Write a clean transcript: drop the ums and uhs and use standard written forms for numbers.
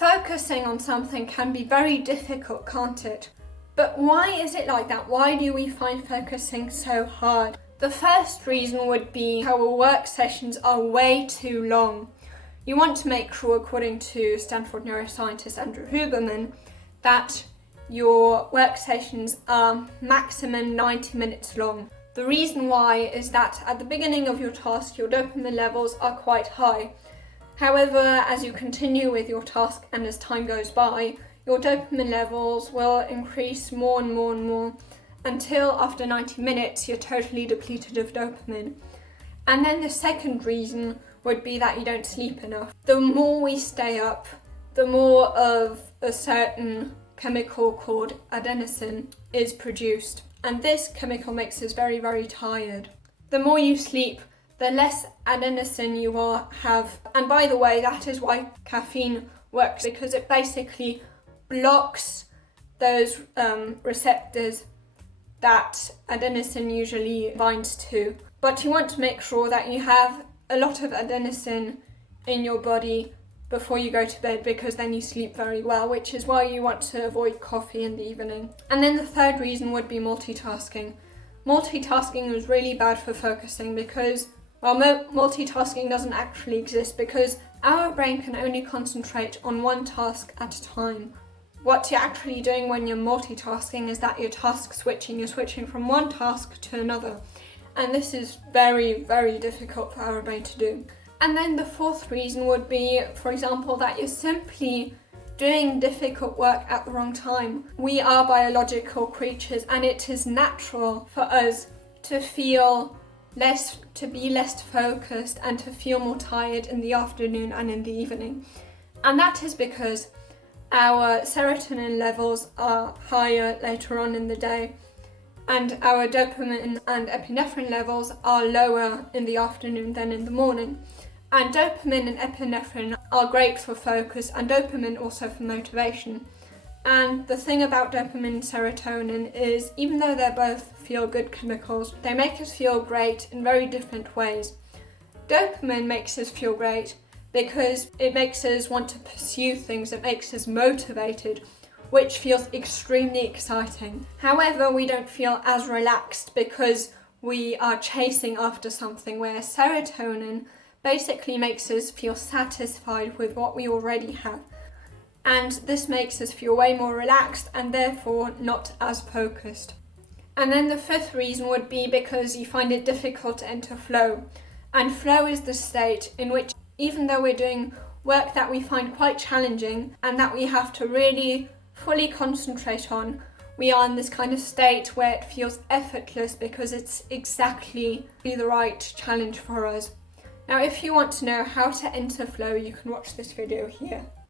Focusing on something can be very difficult, can't it? But why is it like that? Why do we find focusing so hard? The first reason would be our work sessions are way too long. You want to make sure, according to Stanford neuroscientist Andrew Huberman, that your work sessions are maximum 90 minutes long. The reason why is that at the beginning of your task, your dopamine levels are quite high. However, as you continue with your task and as time goes by, your dopamine levels will increase more and more and more until after 90 minutes you're totally depleted of dopamine. And then the second reason would be that you don't sleep enough. The more we stay up, the more of a certain chemical called adenosine is produced. And this chemical makes us very, very tired. The more you sleep, the less adenosine you will have. And by the way, that is why caffeine works, because it basically blocks those receptors that adenosine usually binds to. But you want to make sure that you have a lot of adenosine in your body before you go to bed, because then you sleep very well, which is why you want to avoid coffee in the evening. And then the third reason would be multitasking. Multitasking is really bad for focusing because, well, multitasking doesn't actually exist because our brain can only concentrate on one task at a time. What you're actually doing when you're multitasking is that you're task switching. You're switching from one task to another. And this is very, very difficult for our brain to do. And then the fourth reason would be, for example, that you're simply doing difficult work at the wrong time. We are biological creatures and it is natural for us to be less focused and to feel more tired in the afternoon and in the evening. And that is because our serotonin levels are higher later on in the day, and our dopamine and epinephrine levels are lower in the afternoon than in the morning. And dopamine and epinephrine are great for focus, and dopamine also for motivation. And the thing about dopamine and serotonin is, even though they're both feel-good chemicals, they make us feel great in very different ways. Dopamine makes us feel great because it makes us want to pursue things, it makes us motivated, which feels extremely exciting. However, we don't feel as relaxed because we are chasing after something, where serotonin basically makes us feel satisfied with what we already have. And this makes us feel way more relaxed and therefore not as focused. And then the fifth reason would be because you find it difficult to enter flow. And flow is the state in which, even though we're doing work that we find quite challenging and that we have to really fully concentrate on, we are in this kind of state where it feels effortless because it's exactly the right challenge for us. Now, if you want to know how to enter flow, you can watch this video here.